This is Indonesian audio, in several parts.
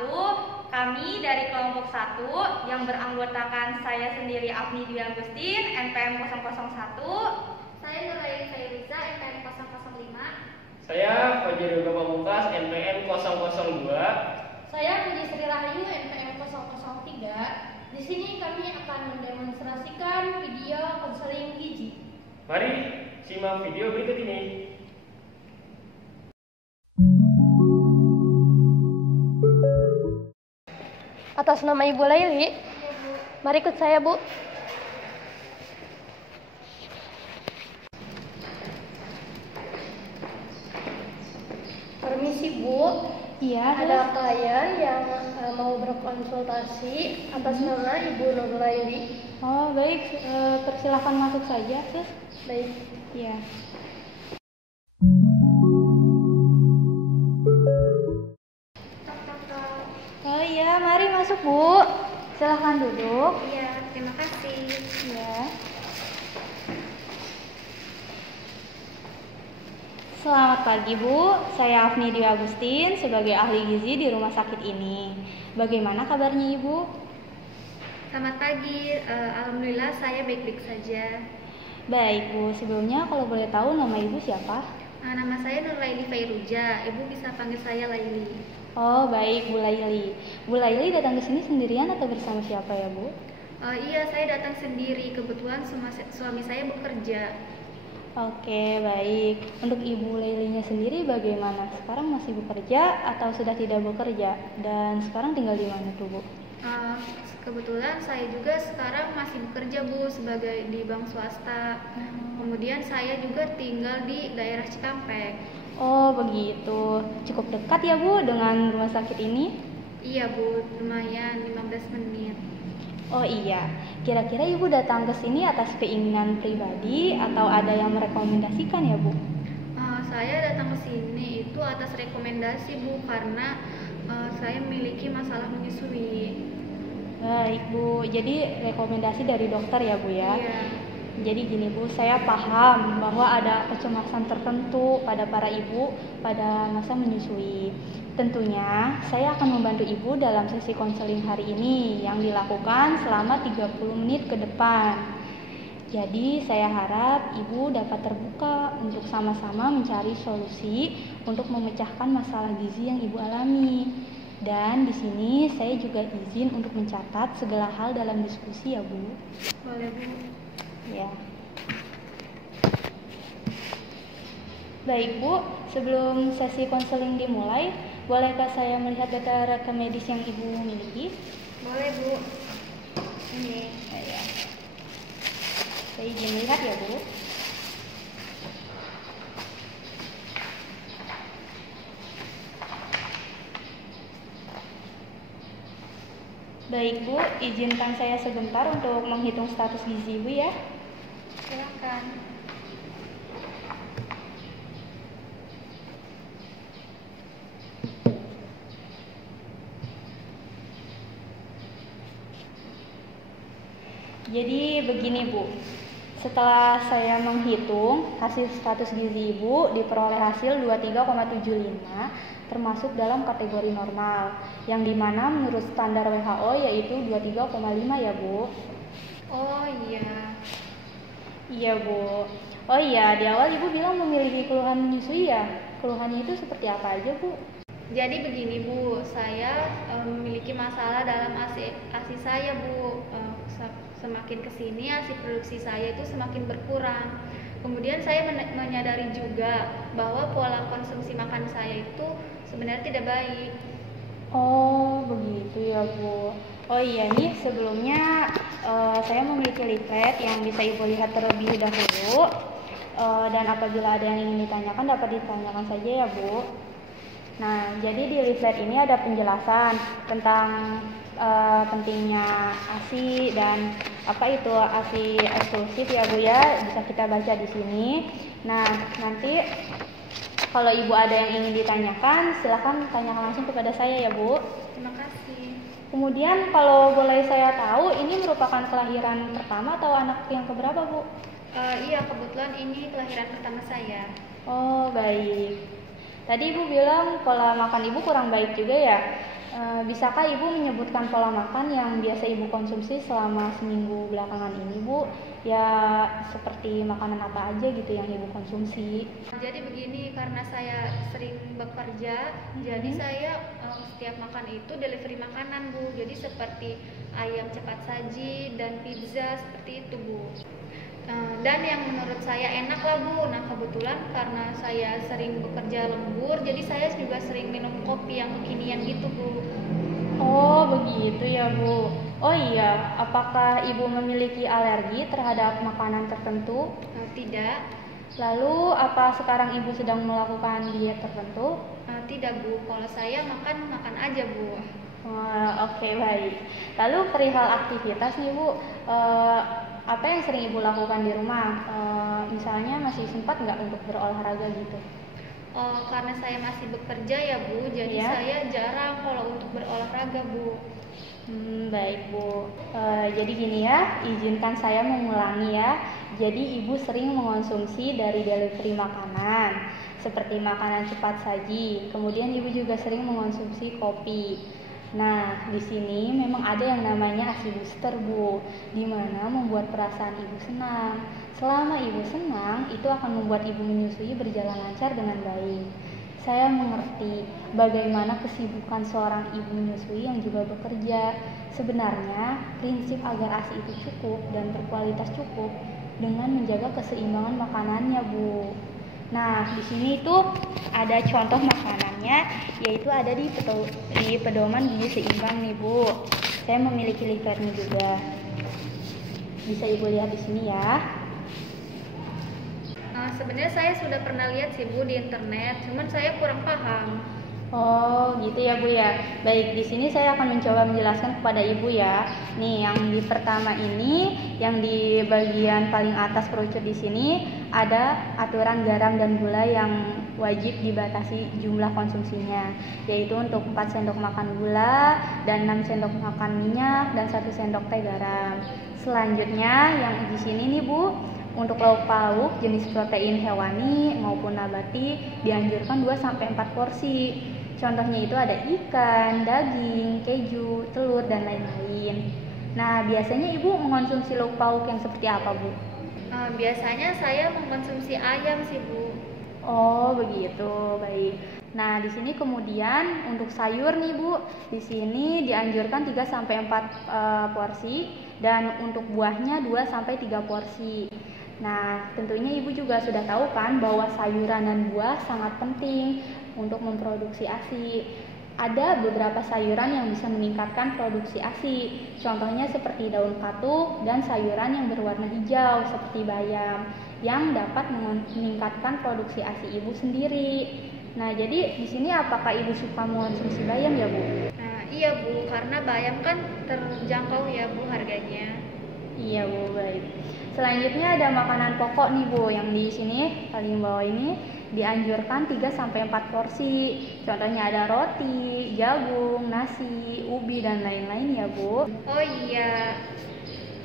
1, kami dari kelompok 1 yang beranggotakan saya sendiri Afni Dwi Agustin, NPM 001. Saya Nuraini Fairuza, NPM 005. Saya Fajri Yoga Pamungkas, NPM 002. Saya Puji Sri Rahayu, NPM 003. Di sini kami akan mendemonstrasikan video konseling gizi. Mari simak video berikut ini. Atas nama Ibu Laili, mari ikut saya, Bu. Permisi, Bu. Iya, Ada klien yang mau berkonsultasi atas nama Ibu Nur Laili. Oh, baik. Persilahkan masuk saja, Sus. Baik. Iya. Oh iya, mari masuk, Bu. Silahkan duduk. Iya, terima kasih. Iya. Selamat pagi, Bu. Saya Afni Dwi Agustin sebagai ahli gizi di rumah sakit ini. Bagaimana kabarnya, Ibu? Selamat pagi, alhamdulillah saya baik-baik saja. Baik, Bu. Sebelumnya kalau boleh tahu nama Ibu siapa? Nama saya Nuraini Fairuza, Ibu bisa panggil saya Laili. Oh, baik, Bu Laili. Bu Laili datang ke sini sendirian atau bersama siapa ya, Bu? Iya, saya datang sendiri, kebetulan suami saya bekerja. Oke, baik. Untuk Ibu Lailinya sendiri bagaimana? Sekarang masih bekerja atau sudah tidak bekerja? Dan sekarang tinggal di mana tuh, Bu? Kebetulan saya juga sekarang masih bekerja, Bu, sebagai di bank swasta. Kemudian saya juga tinggal di daerah Cikampek. Oh, begitu. Cukup dekat ya, Bu, dengan rumah sakit ini? Iya, Bu, lumayan 15 menit. Oh iya, kira-kira Ibu datang ke sini atas keinginan pribadi atau ada yang merekomendasikan ya, Bu? Saya datang ke sini itu atas rekomendasi, Bu, karena saya memiliki masalah menyusui. Baik, Bu. Jadi rekomendasi dari dokter ya, Bu ya? Iya. Jadi gini, Bu, saya paham bahwa ada kecemasan tertentu pada para ibu pada masa menyusui. Tentunya saya akan membantu Ibu dalam sesi konseling hari ini yang dilakukan selama 30 menit ke depan. Jadi saya harap Ibu dapat terbuka untuk sama-sama mencari solusi untuk memecahkan masalah gizi yang Ibu alami. Dan di sini saya juga izin untuk mencatat segala hal dalam diskusi ya, Bu. Boleh, Bu. Ya. Baik, Bu, sebelum sesi konseling dimulai, bolehkah saya melihat data rekam medis yang Ibu miliki? Boleh, Bu. Ini. Ya. Saya izin melihat ya, Bu. Baik, Bu, izinkan saya sebentar untuk menghitung status gizi Ibu ya. Silakan. Jadi begini, Bu. Setelah saya menghitung, hasil status gizi Ibu diperoleh hasil 23,75 termasuk dalam kategori normal, yang dimana menurut standar WHO yaitu 23,5 ya, Bu. Oh iya. Iya, Bu. Oh iya, di awal Ibu bilang memiliki keluhan menyusui ya. Keluhannya itu seperti apa aja, Bu? Jadi begini, Bu, saya memiliki masalah dalam ASI saya, Bu. Semakin kesini ASI produksi saya itu semakin berkurang. Kemudian saya menyadari juga bahwa pola konsumsi makan saya itu sebenarnya tidak baik. Oh, begitu ya, Bu. Oh iya nih, sebelumnya saya memiliki leaflet yang bisa Ibu lihat terlebih dahulu. Dan apabila ada yang ingin ditanyakan dapat ditanyakan saja ya, Bu. Nah, jadi di leaflet ini ada penjelasan tentang pentingnya ASI dan apa itu ASI eksklusif ya, Bu ya. Bisa kita baca di sini. Nah, nanti kalau Ibu ada yang ingin ditanyakan, silahkan tanyakan langsung kepada saya ya, Bu. Terima kasih. Kemudian kalau boleh saya tahu, ini merupakan kelahiran pertama atau anak yang keberapa, Bu? Iya, kebetulan ini kelahiran pertama saya. Oh, baik. Tadi Ibu bilang pola makan Ibu kurang baik juga ya. Bisakah Ibu menyebutkan pola makan yang biasa Ibu konsumsi selama seminggu belakangan ini, Bu? Ya, seperti makanan apa aja gitu yang Ibu konsumsi? Jadi begini, karena saya sering bekerja, jadi saya setiap makan itu delivery makanan, Bu. Jadi seperti ayam cepat saji dan pizza seperti itu, Bu. Dan yang menurut saya enak lah, Bu. Nah, kebetulan karena saya sering bekerja lembur, jadi saya juga sering minum kopi yang kekinian gitu, Bu. Oh, begitu ya, Bu. Oh iya, apakah Ibu memiliki alergi terhadap makanan tertentu? Tidak. Lalu, apa sekarang Ibu sedang melakukan diet tertentu? Tidak, Bu. Kalau saya makan aja, Bu. Oke, baik. Lalu perihal aktivitas nih, Bu, apa yang sering Ibu lakukan di rumah? Misalnya masih sempat nggak untuk berolahraga gitu? Karena saya masih bekerja ya, Bu, jadi Ya. saya jarang kalau untuk berolahraga, Bu. Baik, Bu. Jadi gini ya, izinkan saya mengulangi ya. Jadi Ibu sering mengonsumsi dari delivery makanan, seperti makanan cepat saji. Kemudian Ibu juga sering mengonsumsi kopi. Nah, di sini memang ada yang namanya ASI booster, Bu, di mana membuat perasaan Ibu senang. Selama Ibu senang, itu akan membuat Ibu menyusui berjalan lancar dengan baik. Saya mengerti bagaimana kesibukan seorang ibu menyusui yang juga bekerja. Sebenarnya, prinsip agar ASI itu cukup dan berkualitas cukup dengan menjaga keseimbangan makanannya, Bu. Nah, di sini itu ada contoh makanannya, yaitu ada di pedoman gizi seimbang nih, Bu. Saya memiliki leafletnya juga. Bisa Ibu lihat di sini ya. Sebenarnya saya sudah pernah lihat sih, Bu, di internet, cuman saya kurang paham. Oh, gitu ya, Bu ya. Baik, di sini saya akan mencoba menjelaskan kepada Ibu ya. Nih, yang di pertama ini, yang di bagian paling atas kerucut di sini ada aturan garam dan gula yang wajib dibatasi jumlah konsumsinya, yaitu untuk 4 sendok makan gula dan 6 sendok makan minyak dan 1 sendok teh garam. Selanjutnya yang di sini nih, Bu, untuk lauk pauk jenis protein hewani maupun nabati dianjurkan 2-4 porsi. Contohnya itu ada ikan, daging, keju, telur, dan lain-lain. Nah, biasanya Ibu mengonsumsi lauk pauk yang seperti apa, Bu? Biasanya saya mengkonsumsi ayam sih, Bu. Oh, begitu. Baik. Nah, di sini kemudian untuk sayur nih, Bu. Di sini dianjurkan 3-4 porsi dan untuk buahnya 2-3 porsi. Nah, tentunya Ibu juga sudah tahu kan bahwa sayuran dan buah sangat penting untuk memproduksi ASI. Ada beberapa sayuran yang bisa meningkatkan produksi ASI. Contohnya seperti daun katuk dan sayuran yang berwarna hijau seperti bayam yang dapat meningkatkan produksi ASI Ibu sendiri. Nah, jadi di sini apakah Ibu suka mengonsumsi bayam ya, Bu? Nah, iya, Bu, karena bayam kan terjangkau ya, Bu, harganya. Iya, Bu, baik. Selanjutnya ada makanan pokok nih, Bu, yang di sini paling bawah ini dianjurkan 3-4 porsi. Contohnya ada roti, jagung, nasi, ubi, dan lain-lain ya, Bu. Oh iya.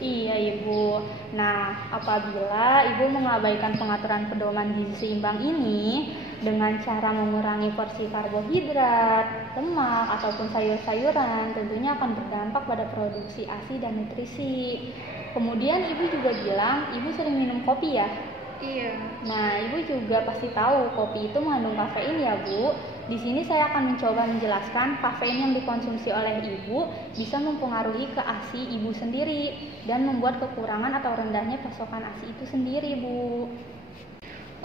Iya, Ibu. Nah, apabila Ibu mengabaikan pengaturan pedoman gizi seimbang ini dengan cara mengurangi porsi karbohidrat, lemak, ataupun sayur-sayuran, tentunya akan berdampak pada produksi ASI dan nutrisi. Kemudian Ibu juga bilang Ibu sering minum kopi ya? Iya. Nah, Ibu juga pasti tahu kopi itu mengandung kafein ya, Bu. Di sini saya akan mencoba menjelaskan kafein yang dikonsumsi oleh Ibu bisa mempengaruhi ke ASI Ibu sendiri dan membuat kekurangan atau rendahnya pasokan ASI itu sendiri, Bu.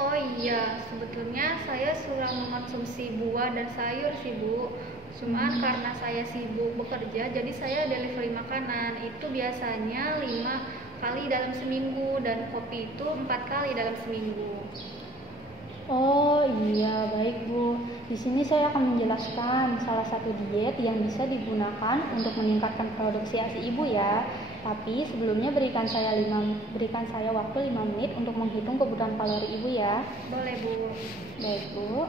Oh iya, sebetulnya saya suka mengkonsumsi buah dan sayur sih, Bu. Cuman karena saya sibuk bekerja, jadi saya delivery makanan. Itu biasanya 5 kali dalam seminggu dan kopi itu 4 kali dalam seminggu. Oh iya, baik, Bu. Di sini saya akan menjelaskan salah satu diet yang bisa digunakan untuk meningkatkan produksi ASI Ibu ya. Tapi sebelumnya berikan saya waktu 5 menit untuk menghitung kebutuhan kalori Ibu ya. Boleh, Bu. Baik, Bu.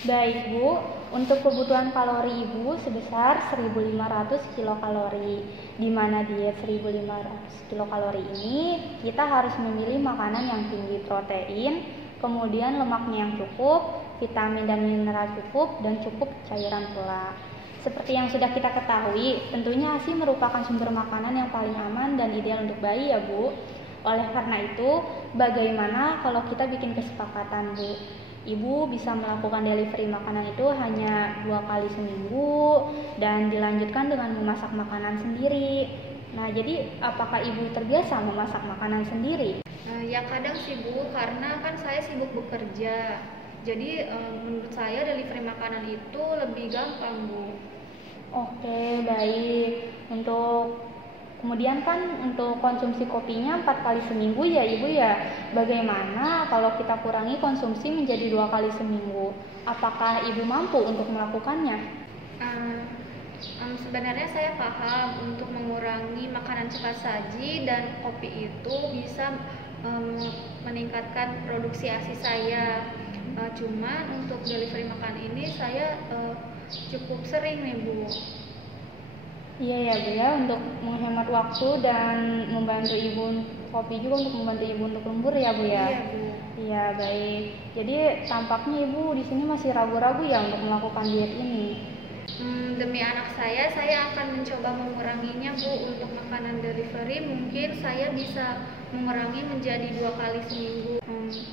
Baik Bu, untuk kebutuhan kalori Ibu sebesar 1.500 kilokalori. Di mana diet 1.500 kilokalori ini kita harus memilih makanan yang tinggi protein, kemudian lemaknya yang cukup, vitamin dan mineral cukup, dan cukup cairan pula. Seperti yang sudah kita ketahui, tentunya ASI merupakan sumber makanan yang paling aman dan ideal untuk bayi ya Bu. Oleh karena itu, bagaimana kalau kita bikin kesepakatan Bu? Ibu bisa melakukan delivery makanan itu hanya 2 kali seminggu dan dilanjutkan dengan memasak makanan sendiri. Nah, jadi apakah Ibu terbiasa memasak makanan sendiri? Ya kadang sih Bu, karena kan saya sibuk bekerja. Jadi menurut saya delivery makanan itu lebih gampang Bu. Oke, baik. Kemudian kan untuk konsumsi kopinya 4 kali seminggu ya Ibu ya. Bagaimana kalau kita kurangi konsumsi menjadi 2 kali seminggu? Apakah Ibu mampu untuk melakukannya? Sebenarnya saya paham untuk mengurangi makanan cepat saji dan kopi itu bisa meningkatkan produksi ASI saya. Cuma untuk delivery makan ini saya cukup sering nih Bu. Iya ya Bu ya, untuk menghemat waktu dan membantu Ibu kopi juga untuk membantu Ibu untuk lembur ya Bu ya. Iya Bu. Iya baik. Jadi tampaknya Ibu di sini masih ragu-ragu ya untuk melakukan diet ini. Demi anak saya akan mencoba menguranginya Bu. Untuk makanan delivery mungkin saya bisa mengurangi menjadi 2 kali seminggu.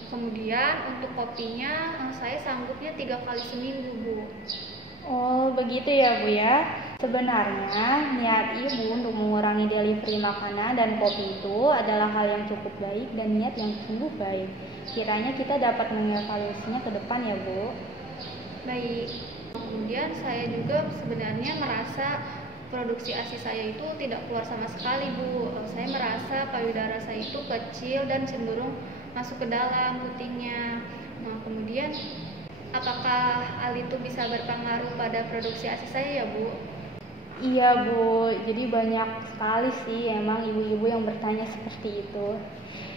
Kemudian untuk kopinya saya sanggupnya 3 kali seminggu Bu. Oh begitu ya Bu ya. Sebenarnya niat Ibu untuk mengurangi delivery makanan dan kopi itu adalah hal yang cukup baik dan niat yang sungguh baik. Kiranya kita dapat mengevaluasinya ke depan ya Bu. Baik. Kemudian saya juga sebenarnya merasa produksi ASI saya itu tidak keluar sama sekali Bu. Saya merasa payudara saya itu kecil dan cenderung masuk ke dalam putingnya. Nah kemudian apakah hal itu bisa berpengaruh pada produksi ASI saya ya Bu? Iya Bu, jadi banyak sekali sih emang ibu-ibu yang bertanya seperti itu.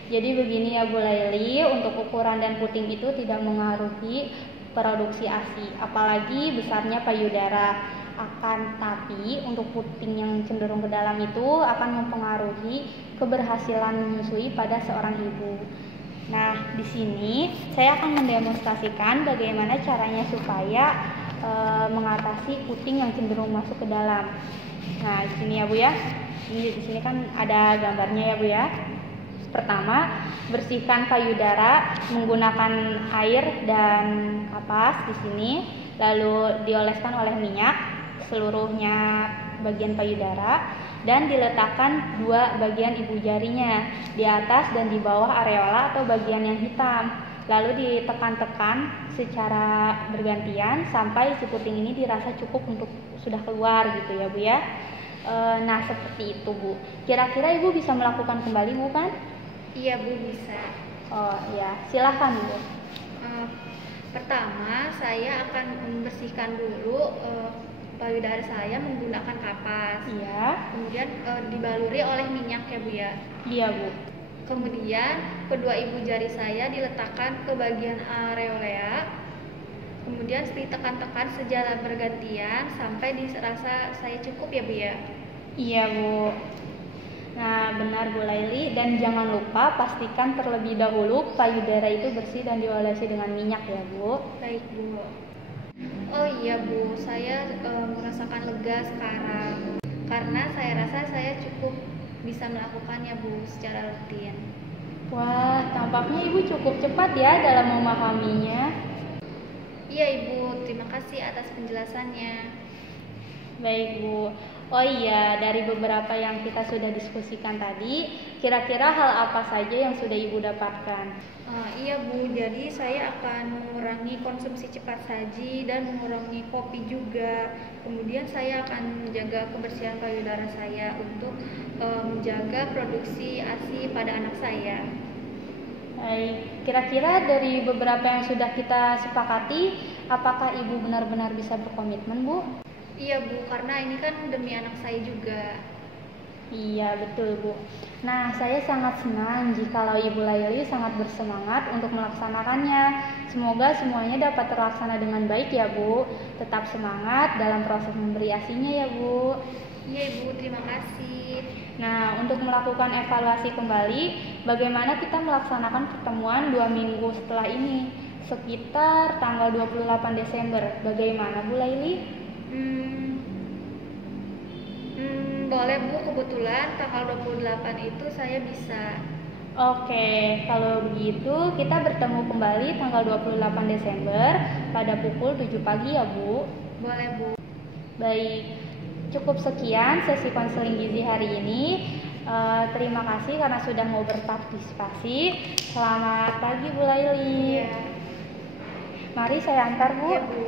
Jadi begini ya Bu Laili, untuk ukuran dan puting itu tidak mengaruhi produksi ASI, apalagi besarnya payudara. Akan tapi untuk puting yang cenderung ke dalam itu akan mempengaruhi keberhasilan menyusui pada seorang ibu. Nah, di sini saya akan mendemonstrasikan bagaimana caranya supaya mengatasi puting yang cenderung masuk ke dalam. Nah, di sini ya Bu ya. Ini di sini kan ada gambarnya ya Bu ya. Pertama, bersihkan payudara menggunakan air dan kapas di sini, lalu dioleskan oleh minyak seluruhnya bagian payudara dan diletakkan 2 bagian ibu jarinya di atas dan di bawah areola atau bagian yang hitam. Lalu ditekan-tekan secara bergantian sampai si puting ini dirasa cukup untuk sudah keluar gitu ya Bu ya. Nah seperti itu Bu. Kira-kira Ibu bisa melakukan kembali Bu kan? Iya Bu bisa. Oh iya, silahkan Bu. Pertama saya akan membersihkan dulu payudara saya menggunakan kapas. Iya. Kemudian dibaluri oleh minyak ya Bu ya. Iya Bu. Kemudian kedua ibu jari saya diletakkan ke bagian areola. Kemudian ditekan-tekan secara bergantian sampai dirasa saya cukup ya Bu ya. Iya Bu. Nah benar Bu Laili, dan jangan lupa pastikan terlebih dahulu payudara itu bersih dan diolesi dengan minyak ya Bu. Baik Bu. Oh iya Bu, saya merasakan lega sekarang karena saya rasa saya cukup bisa melakukannya Bu secara rutin. Wah, tampaknya Ibu cukup cepat ya dalam memahaminya. Iya Ibu, terima kasih atas penjelasannya. Baik Bu. Oh iya, dari beberapa yang kita sudah diskusikan tadi, kira-kira hal apa saja yang sudah Ibu dapatkan? Iya Bu, jadi saya akan mengurangi konsumsi cepat saji dan mengurangi kopi juga. Kemudian saya akan menjaga kebersihan payudara saya untuk menjaga produksi ASI pada anak saya. Baik, kira-kira dari beberapa yang sudah kita sepakati, apakah Ibu benar-benar bisa berkomitmen Bu? Iya Bu, karena ini kan demi anak saya juga. Iya, betul Bu. Nah, saya sangat senang jikalau Ibu Laili sangat bersemangat untuk melaksanakannya. Semoga semuanya dapat terlaksana dengan baik ya Bu. Tetap semangat dalam proses memberi ASINya ya Bu. Iya Ibu, terima kasih. Nah, untuk melakukan evaluasi kembali, bagaimana kita melaksanakan pertemuan 2 minggu setelah ini? Sekitar tanggal 28 Desember. Bagaimana Bu Laili? Boleh Bu, kebetulan tanggal 28 itu saya bisa. Oke, kalau begitu kita bertemu kembali tanggal 28 Desember pada pukul 7 pagi ya Bu. Boleh Bu. Baik, cukup sekian sesi konseling gizi hari ini. Terima kasih karena sudah mau berpartisipasi. Selamat pagi Bu Laili. Iya. Mari saya antar Bu. Iya Bu.